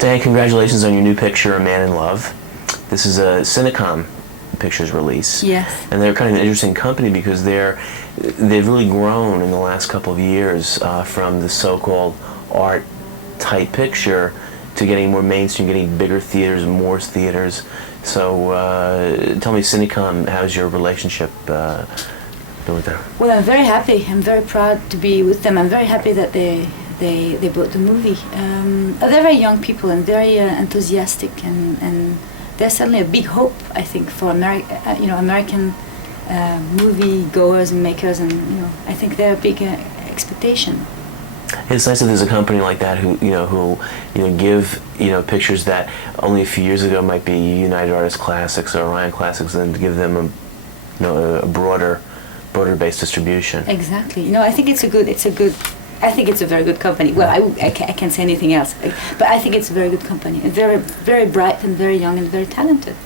Diane, congratulations on your new picture, A Man in Love. This is a Cicom Pictures release. Yes. And they're kind of an interesting company because they've really grown in the last couple of years from the so-called art type picture to getting more mainstream, getting bigger theaters, more theaters. So tell me, Cicom, how's your relationship been with them? Well, I'm very happy. I'm very proud to be with them. I'm very happy that they bought the movie. They're very young people and very enthusiastic, and they're certainly a big hope, I think, for American movie goers and makers, and I think they're a big expectation. It's nice that there's a company like that who give pictures that only a few years ago might be United Artists Classics or Orion Classics, and give them a broader based distribution. Exactly. I think I think it's a very good company. Well, I can't say anything else, but I think it's a very good company. And very, very bright and very young and very talented.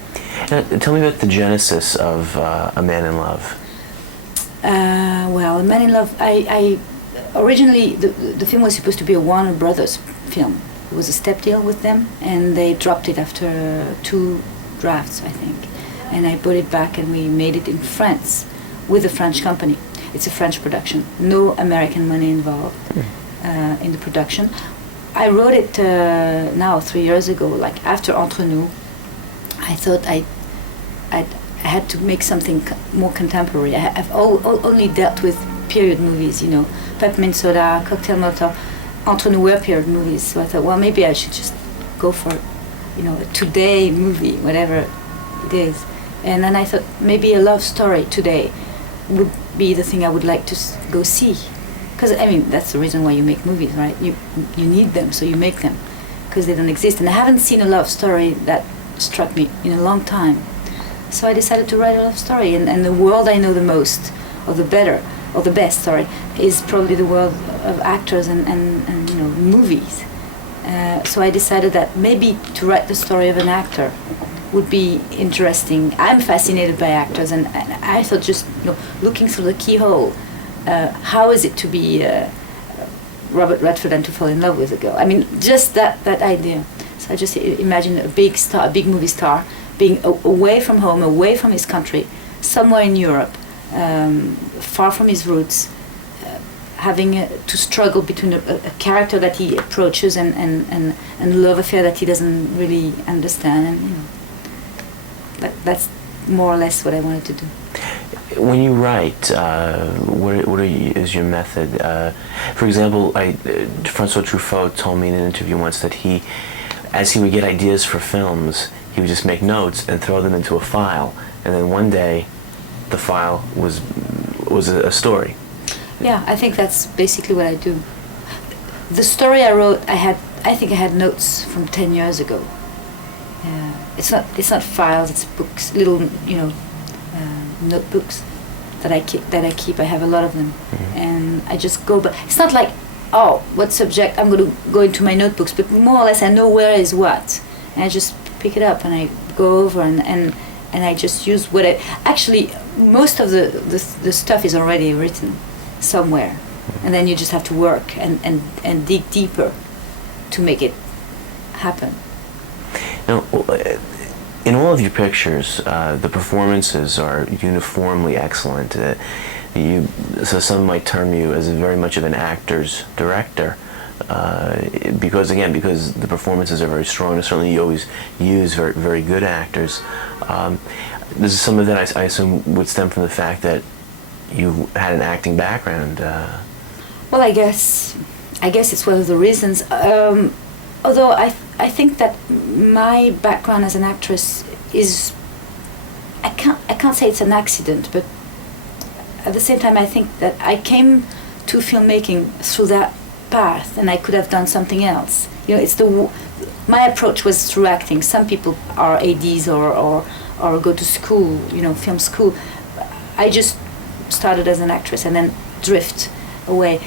Tell me about the genesis of A Man in Love. Well, A Man in Love, I originally, the film was supposed to be a Warner Brothers film. It was a step deal with them, and they dropped it after 2 drafts, I think. And I brought it back, and we made it in France with a French company. It's a French production, no American money involved in the production. I wrote it now 3 years ago, like after Entre Nous. I thought I had to make something more contemporary. I've only dealt with period movies, Peppermint Soda, Cocktail Molotov. Entre Nous were period movies, so I thought, well, maybe I should just go for, a today movie, whatever it is. And then I thought maybe a love story today would be the thing I would like to go see, because that's the reason why you make movies, right? You need them, so you make them, because they don't exist. And I haven't seen a love story that struck me in a long time, so I decided to write a love story. And the world I know the most, or the best, is probably the world of actors and movies. So I decided that maybe to write the story of an actor would be interesting. I'm fascinated by actors, and I thought, just looking through the keyhole, how is it to be Robert Redford and to fall in love with a girl? Just that idea. So I just imagined a big star, a big movie star, being away from home, away from his country, somewhere in Europe, far from his roots, having to struggle between a character that he approaches and a love affair that he doesn't really understand, and that's more or less what I wanted to do. When you write, what is your method? For example, Francois Truffaut told me in an interview once that as he would get ideas for films, he would just make notes and throw them into a file, and then one day, the file was a story. Yeah, I think that's basically what I do. The story I wrote, I think I had notes from 10 years ago. It's not files, it's books, little notebooks that I keep. I have a lot of them, and I just go. But it's not like, what subject I'm going to go into my notebooks, but more or less I know where is what, and I just pick it up and I go over and I just use what actually most of the stuff is already written somewhere, and then you just have to work and dig deeper to make it happen. Now, in all of your pictures, the performances are uniformly excellent. So some might term you as very much of an actor's director, because the performances are very strong. And certainly, you always use very, very good actors. This is some of that I assume would stem from the fact that you had an acting background. Well, I guess it's one of the reasons. Although I think that my background as an actress is, I can't say it's an accident, but at the same time I think that I came to filmmaking through that path, and I could have done something else. My approach was through acting. Some people are ADs or go to school, film school. I just started as an actress and then drift away.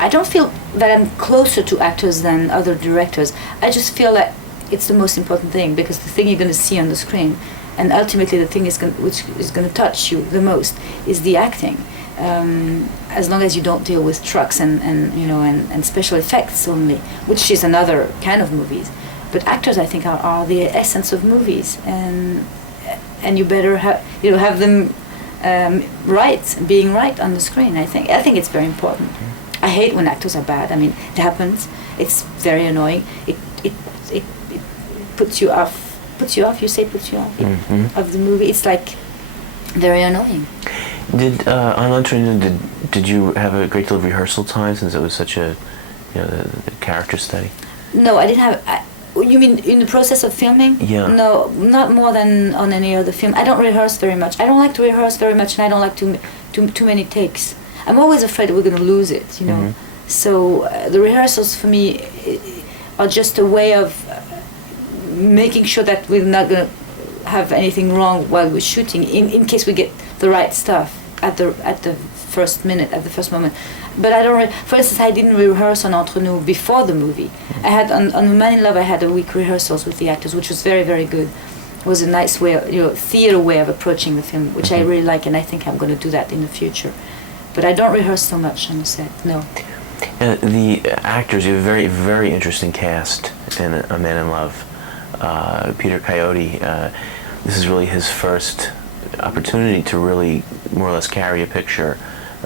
I don't feel that I'm closer to actors than other directors. I just feel that it's the most important thing, because the thing you're going to see on the screen, and ultimately the thing which is going to touch you the most, is the acting. as long as you don't deal with trucks and special effects only, which is another kind of movies. But actors, I think, are the essence of movies, and you better have them being right on the screen. I think it's very important. I hate when actors are bad. I mean, it happens. It's very annoying. It puts you off. Puts you off. You say puts you off of the movie. It's like very annoying. On L'Entraîneur, did you have a great deal of rehearsal time since it was such a the character study? No, I didn't have. You mean in the process of filming? Yeah. No, not more than on any other film. I don't rehearse very much. I don't like to rehearse very much, and I don't like too many takes. I'm always afraid we're going to lose it, you know. Mm-hmm. So the rehearsals for me are just a way of making sure that we're not going to have anything wrong while we're shooting, in case we get the right stuff at the first minute, at the first moment. But I don't. For instance, I didn't rehearse on Entre Nous before the movie. I had on Man in Love. I had a week rehearsals with the actors, which was very, very good. It was a nice way, theater way of approaching the film, which I really like, and I think I'm going to do that in the future. But I don't rehearse so much on the set. No. The actors, you have a very, very interesting cast in A Man in Love. Peter Coyote. This is really his first opportunity to really more or less carry a picture.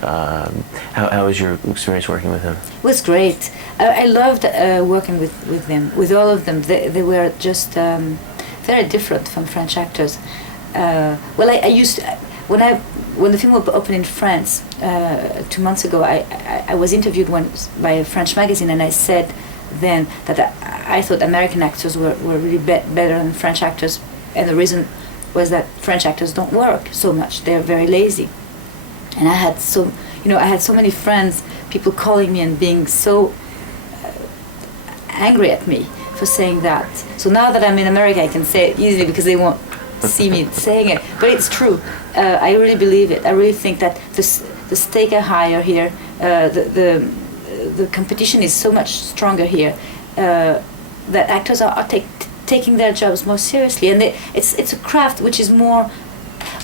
How was your experience working with him? It was great. I loved working with them, with all of them. They were just very different from French actors. I used to, when the film opened in France 2 months ago, I was interviewed once by a French magazine, and I said then that I thought American actors were really better than French actors, and the reason was that French actors don't work so much. They're very lazy. And I had so many friends, people calling me and being so angry at me for saying that. So now that I'm in America, I can say it easily because they won't see me saying it. But it's true. I really believe it. I really think that the stakes are higher here. The competition is so much stronger here. That actors are taking their jobs more seriously, and it's a craft which is more.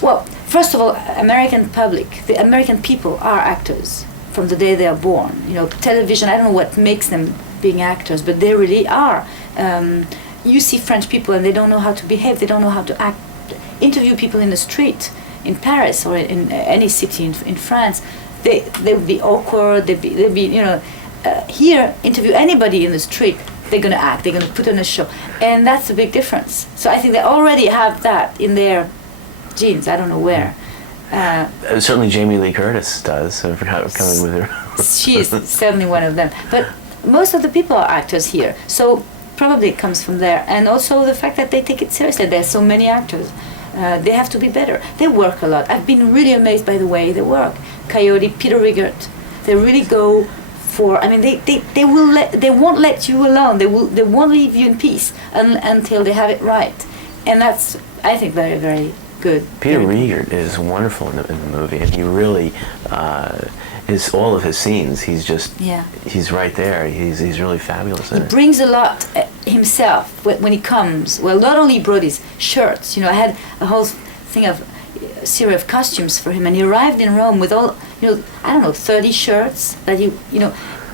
Well, first of all, the American people are actors from the day they are born. Television, I don't know what makes them being actors, but they really are. You see French people and they don't know how to behave, they don't know how to act. Interview people in the street in Paris or in any city in France, they would be awkward, they'd be here, interview anybody in the street, they're going to act, they're going to put on a show. And that's a big difference. So I think they already have that in their genes, I don't know where. Certainly Jamie Lee Curtis does, for coming with her. She is certainly one of them. But most of the people are actors here, so probably it comes from there. And also the fact that they take it seriously. There's so many actors. They have to be better. They work a lot. I've been really amazed by the way they work. Coyote, Peter Riegert, they really go for. I mean, they won't let you alone. They won't leave you in peace until they have it right. And that's, I think, very, very good. Peter Riegert is wonderful in the movie, and he really all of his scenes. He's right there. He's really fabulous. He brings a lot himself when he comes. Well, not only brought his shirts. I had a whole thing of a series of costumes for him, and he arrived in Rome with all 30 shirts that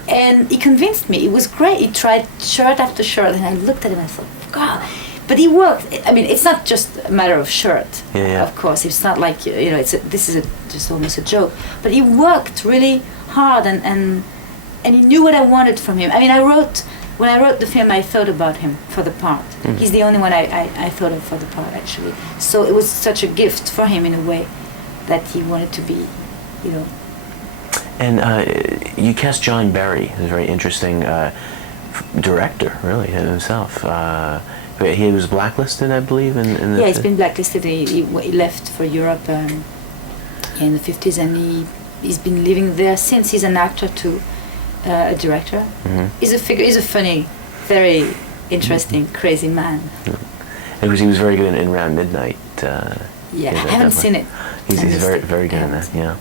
and he convinced me. It was great. He tried shirt after shirt, and I looked at him and I thought, God. But he worked. I mean, it's not just a matter of shirt. Yeah. Of course, it's not like this is just almost a joke. But he worked really hard, and he knew what I wanted from him. I mean, when I wrote the film, I thought about him for the part. Mm-hmm. He's the only one I thought of for the part, actually. So it was such a gift for him in a way that he wanted to be, And you cast John Berry, who's a very interesting director, really, himself. But he was blacklisted, I believe, Yeah, he's been blacklisted. He left for Europe in the 50s, and he's been living there since. He's an actor too, a director. Mm-hmm. He's a figure. He's a funny, very interesting, crazy man. Yeah. And he was very good in Round Midnight. I haven't seen it. He's very, very good in that. Yeah.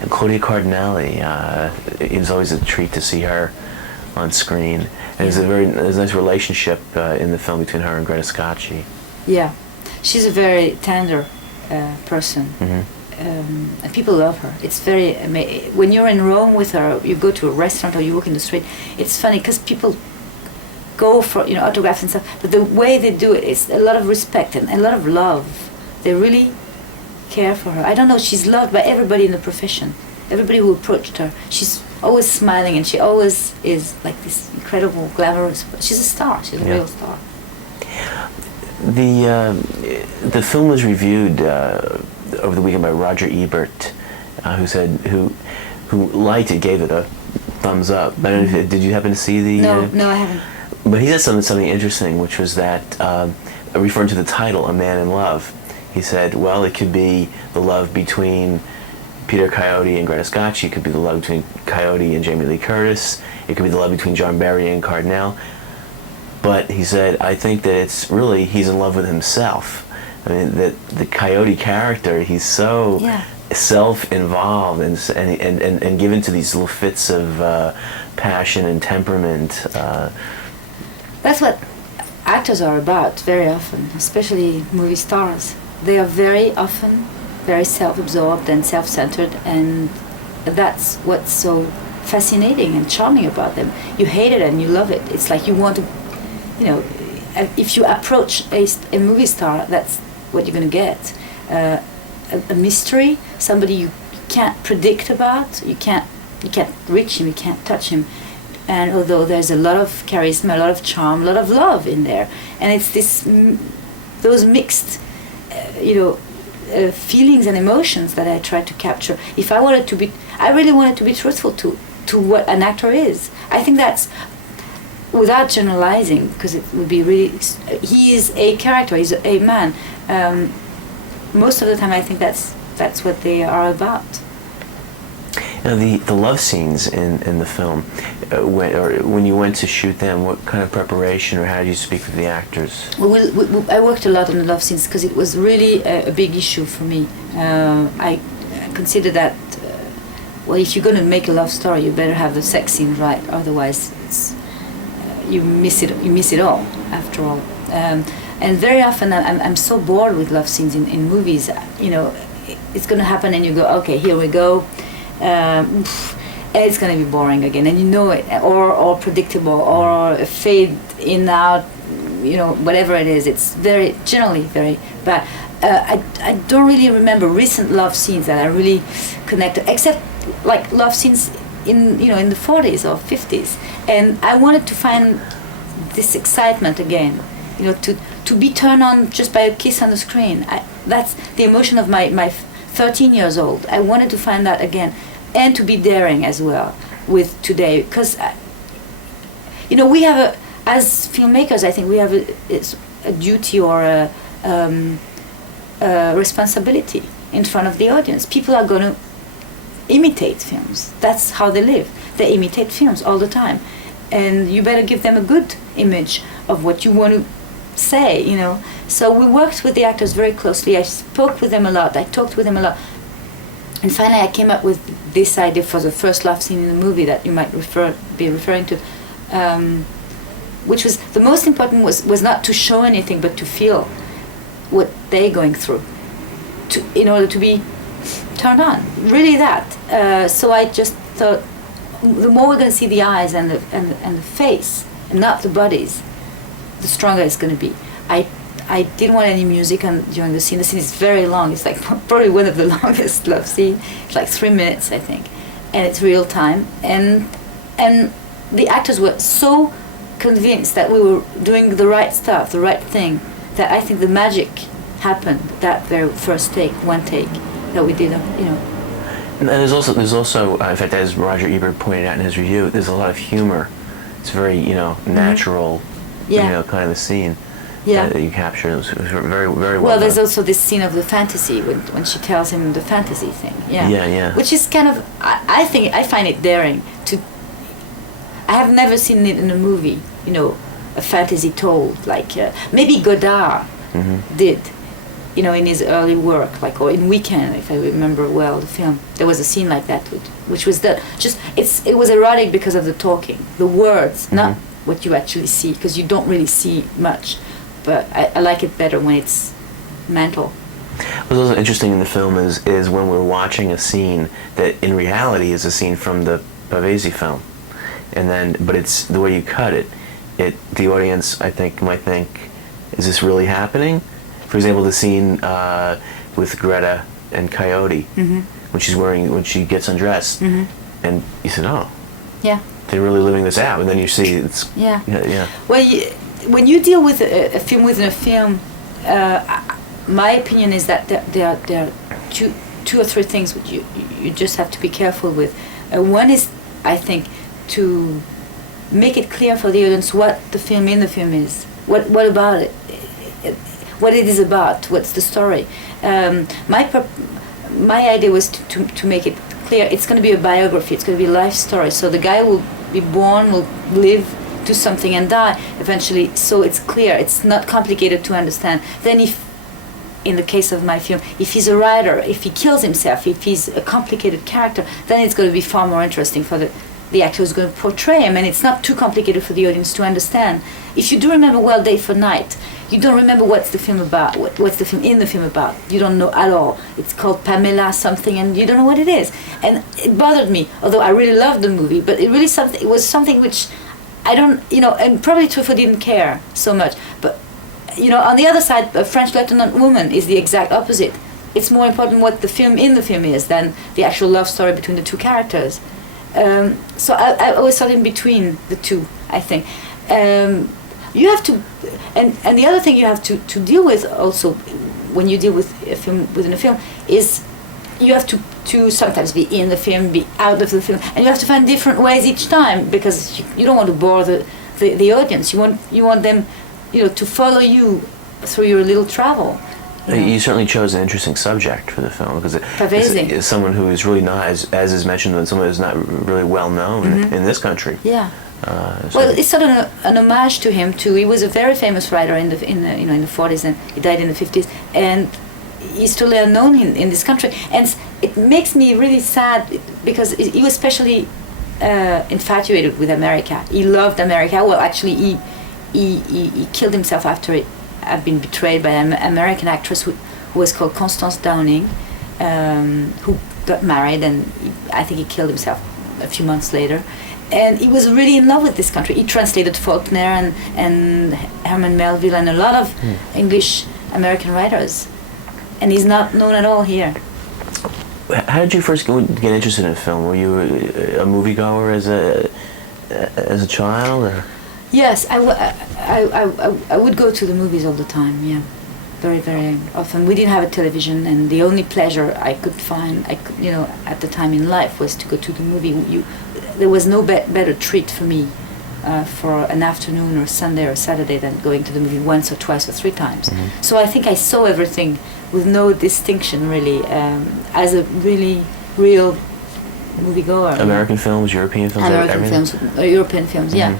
And Claudia Cardinale. It was always a treat to see her on screen. And there's a nice relationship in the film between her and Greta Scacchi. Yeah, she's a very tender person. Mm-hmm. and people love her. It's very when you're in Rome with her, you go to a restaurant or you walk in the street. It's funny because people go for autographs and stuff, but the way they do it is a lot of respect and a lot of love. They really care for her. I don't know. She's loved by everybody in the profession. Everybody who approached her, she's always smiling, and she always is like this incredible, glamorous. She's a star. She's a real star. The film was reviewed over the weekend by Roger Ebert, who liked it, gave it a thumbs up. But I don't know did you happen to see the? No, I haven't. But he said something interesting, which was that referring to the title, "A Man in Love," he said, "Well, it could be the love between Peter Coyote and Greta Scacchi. It could be the love between Coyote and Jamie Lee Curtis. It could be the love between John Barry and Cardinal." But he said, "I think that it's really he's in love with himself. I mean, that the Coyote character, he's so self-involved and given to these little fits of passion and temperament." That's what actors are about very often, especially movie stars. They are very often very self-absorbed and self-centered, and that's what's so fascinating and charming about them. You hate it and you love it. It's like you want to, if you approach a movie star, that's what you're going to get. A mystery, somebody you can't predict about, you can't reach him, you can't touch him. And although there's a lot of charisma, a lot of charm, a lot of love in there, and it's those mixed, feelings and emotions that I try to capture. If I wanted to be, I really wanted to be truthful to what an actor is. I think that's, without generalizing, because it would be really, he is a character, he's a man. Most of the time I think that's what they are about. Now the love scenes in the film, when you went to shoot them, what kind of preparation, or how did you speak with the actors? I worked a lot on the love scenes because it was really a big issue for me. I consider that, if you're going to make a love story, you better have the sex scene right. Otherwise, you miss it all. After all, and very often I'm so bored with love scenes in movies. It's going to happen, and you go, okay, here we go. And it's going to be boring again, and it, or predictable, or a fade in out, whatever it is. It's generally very bad. I don't really remember recent love scenes that I really connected, except like love scenes in the 40s or 50s, and I wanted to find this excitement again, to be turned on just by a kiss on the screen. That's the emotion of my 13 years old. I wanted to find that again, and to be daring as well with today, because we have as filmmakers, I think we have a duty or a responsibility in front of the audience. People are going to imitate films. That's how they live. They imitate films all the time, and you better give them a good image of what you want to say. So we worked with the actors very closely. I spoke with them a lot. I talked with them a lot. And finally I came up with this idea for the first love scene in the movie that you might be referring to, which was the most important was not to show anything but to feel what they're going through in order to be turned on. Really that. So I just thought the more we're going to see the eyes and the face and not the bodies, the stronger it's going to be. I didn't want any music during the scene. The scene is very long. It's like probably one of the longest love scenes. It's like 3 minutes, I think, and it's real time. And the actors were so convinced that we were doing the right stuff, the right thing, that I think the magic happened that very first one take that we did. And there's also, in fact, as Roger Ebert pointed out in his review, there's a lot of humor. It's very, natural, kind of a scene. Yeah. That you capture. It was very, very well. Well, there's also this scene of the fantasy when she tells him the fantasy thing. Yeah. Yeah. Which is kind of, I find it daring to. I have never seen it in a movie. A fantasy told like maybe Godard did. In his early work, or in Weekend, if I remember well the film, there was a scene like that, which was it was erotic because of the talking, the words, not what you actually see, because you don't really see much. But I like it better when it's mental. What's also interesting in the film is when we're watching a scene that in reality is a scene from the Pavese film, and then but it's the way you cut it. The audience I think might think, is this really happening? For example, the scene with Greta and Coyote when she gets undressed, and you said, oh, Yeah. they're really living this out, and then you see it's Yeah. yeah. Well, when you deal with a film within a film, my opinion is that there are two or three things which you just have to be careful with. One is, I think, to make it clear for the audience what the film in the film is. What about it? What it is about? What's the story? My idea was to make it clear. It's going to be a biography. It's going to be a life story. So the guy will be born, will live, do something, and die eventually. So it's clear. It's not complicated to understand. Then if, in the case of my film, if he's a writer, if he kills himself, if he's a complicated character, then it's going to be far more interesting for the actor who's going to portray him, and it's not too complicated for the audience to understand. If you do remember Well Day for Night, you don't remember what's the film about, what's the film in the film about. You don't know at all. It's called Pamela something, and you don't know what it is. And it bothered me, although I really loved the movie, but it was something which I don't, and probably Truffaut didn't care so much. But, on the other side, A French Lieutenant Woman is the exact opposite. It's more important what the film in the film is than the actual love story between the two characters. So I always thought in between the two, I think. You have to, and the other thing you have to deal with also when you deal with a film within a film is you have to sometimes be in the film, be out of the film, and you have to find different ways each time, because you don't want to bore the audience. You want them, to follow you through your little travel. You certainly chose an interesting subject for the film, because it's someone who is really not, as is mentioned, someone who's not really well known in this country. Yeah. Well, it's sort of an homage to him too. He was a very famous writer in the 40s, and he died in the 50s, and he's totally unknown in this country. And it makes me really sad because he was especially infatuated with America. He loved America. Well, actually, he killed himself after it had been betrayed by an American actress who was called Constance Downing, who got married, and I think he killed himself a few months later. And he was really in love with this country. He translated Faulkner and Herman Melville and a lot of English American writers. And he's not known at all here. How did you first get interested in film? Were you a moviegoer as a child? Or? Yes, I would go to the movies all the time, yeah. Very, very often. We didn't have a television, and the only pleasure I could find, at the time in life was to go to the movie. There was no better treat for me for an afternoon or Sunday or Saturday than going to the movie once or twice or three times. So I think I saw everything with no distinction, really, as a really real moviegoer. American films, European films, American films, European films, yeah.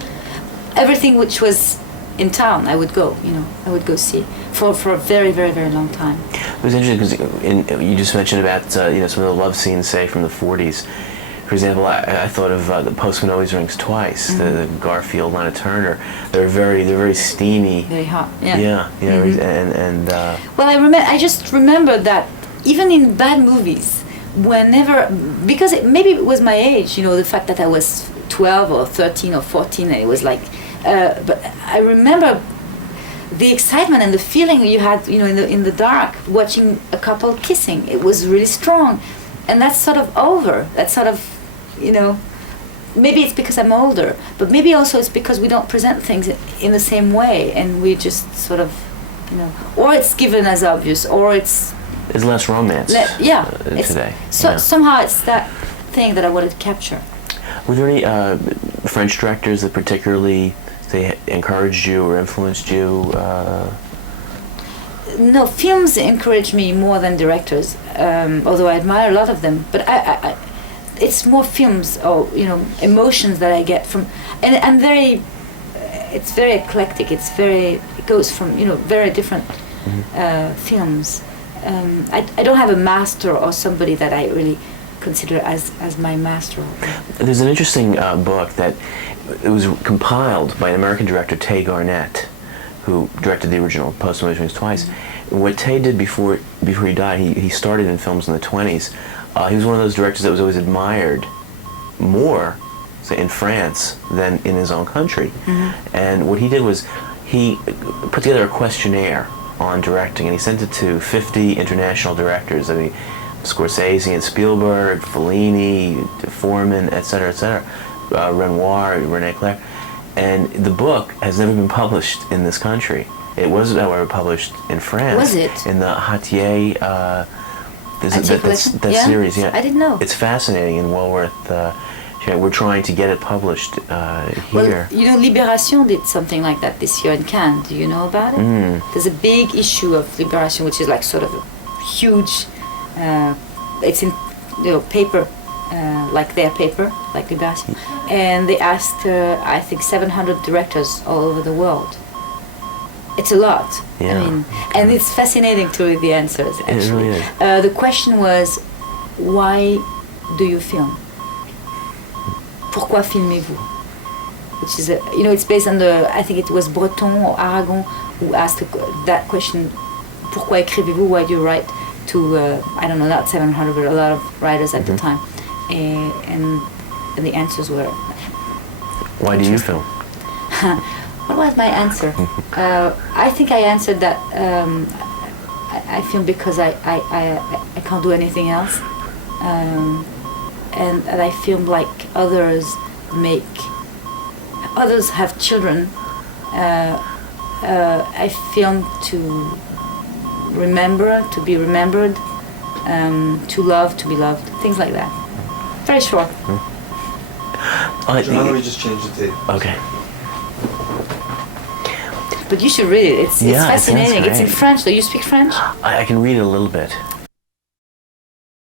Everything which was in town, I would go. I would go see for a very, very, very long time. It was interesting because you just mentioned about some of the love scenes, say from the 40s. For example, I thought of The Postman Always Rings Twice, the Garfield, Lana Turner. They're very steamy. Very hot. Yeah. Yeah. Well, I just remember that even in bad movies, because maybe it was my age, the fact that I was 12 or 13 or 14, and it was like, but I remember the excitement and the feeling you had, in the dark, watching a couple kissing. It was really strong, and that's sort of over. That's sort of, maybe it's because I'm older, but maybe also it's because we don't present things in the same way, and we just sort of, or it's given as obvious, or it's... There's less romance today. So somehow it's that thing that I wanted to capture. Were there any French directors that particularly, say, encouraged you or influenced you? No, films encourage me more than directors, although I admire a lot of them. But I it's more films or emotions that I get from, and I'm very. It's very eclectic. It goes from very different films. I don't have a master or somebody that I really consider as my master. There's an interesting book that it was compiled by an American director, Tay Garnett, who directed the original Post Motion Wings twice. What Tay did before he died, he started in films in the 20s. He was one of those directors that was always admired more, say, in France than in his own country. And what he did was he put together a questionnaire on directing, and he sent it to 50 international directors. I mean, Scorsese and Spielberg, Fellini, Foreman, etc., etc., Renoir, René Clair. And the book has never been published in this country. It was, however, published in France. Was it? In the Hatier, that Yeah? series, yeah. I didn't know. It's fascinating and well worth sharing. We're trying to get it published here. Well, you know, Libération did something like that this year in Cannes. Do you know about it? There's a big issue of Libération, which is like sort of a huge. It's in paper, like their paper, like Libération, and they asked I think 700 directors all over the world. It's a lot. Yeah. I mean, and it's fascinating to read the answers. Actually, It really is. The question was, why do you film? Pourquoi filmez-vous? Which is, it's based on I think it was Breton or Aragon who asked that question. Pourquoi écrivez-vous? Why do you write? To I don't know, not 700, but a lot of writers at the time, and the answers were. Why do you film? What was my answer? I think I answered that I film because I can't do anything else, and I film like others have children. I film to remember, to be remembered, to love, to be loved, things like that. Very short. Why don't we just change the tape? Okay. But you should read it. It's Yeah, it sounds fascinating. It's in great. French. Do you speak French? I can read it a little bit.